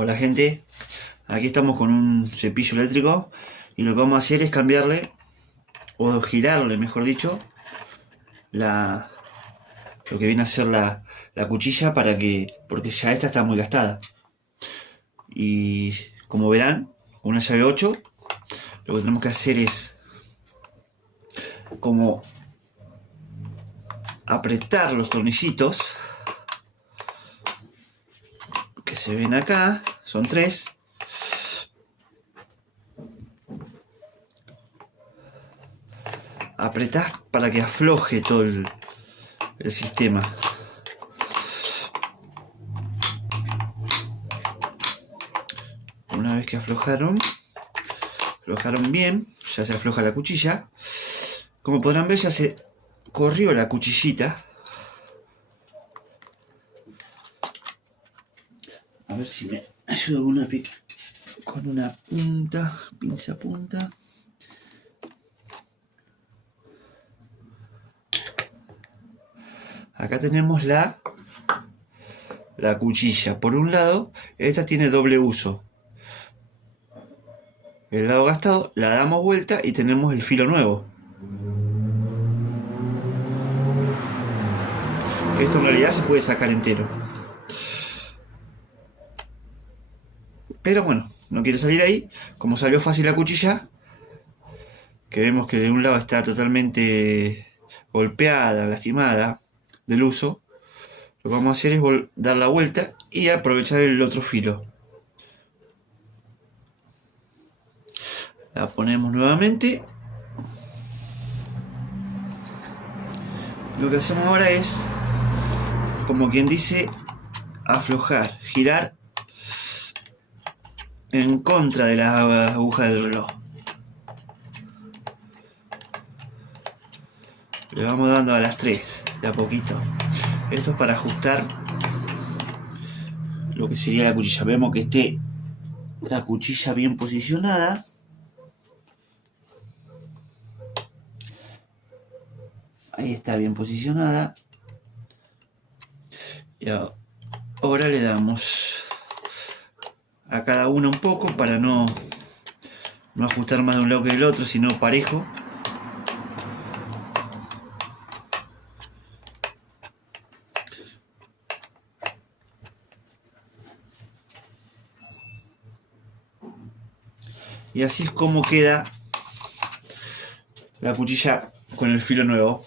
Hola gente, aquí estamos con un cepillo eléctrico y lo que vamos a hacer es cambiarle, o girarle mejor dicho, lo que viene a ser la cuchilla porque ya esta está muy gastada. Y como verán, con una llave 8, lo que tenemos que hacer es como apretar los tornillitos que se ven acá, son 3. Apretás para que afloje todo el sistema. Una vez que aflojaron bien, ya se afloja la cuchilla. Como podrán ver, ya se corrió la cuchillita. A ver si me ayuda con una pinza punta. Acá tenemos la cuchilla. Por un lado, esta tiene doble uso. El lado gastado, la damos vuelta y tenemos el filo nuevo. Esto en realidad se puede sacar entero. Pero bueno, no quiere salir ahí. Como salió fácil la cuchilla, que vemos que de un lado está totalmente golpeada, lastimada del uso, lo que vamos a hacer es dar la vuelta y aprovechar el otro filo. La ponemos nuevamente. Lo que hacemos ahora es, como quien dice, aflojar, girar en contra de la aguja del reloj. Le vamos dando a las 3, de a poquito. Esto es para ajustar lo que sería la cuchilla. Vemos que esté la cuchilla bien posicionada. Ahí está bien posicionada. Y ahora le damos a cada una un poco para no ajustar más de un lado que del otro, sino parejo. Y así es como queda la cuchilla con el filo nuevo.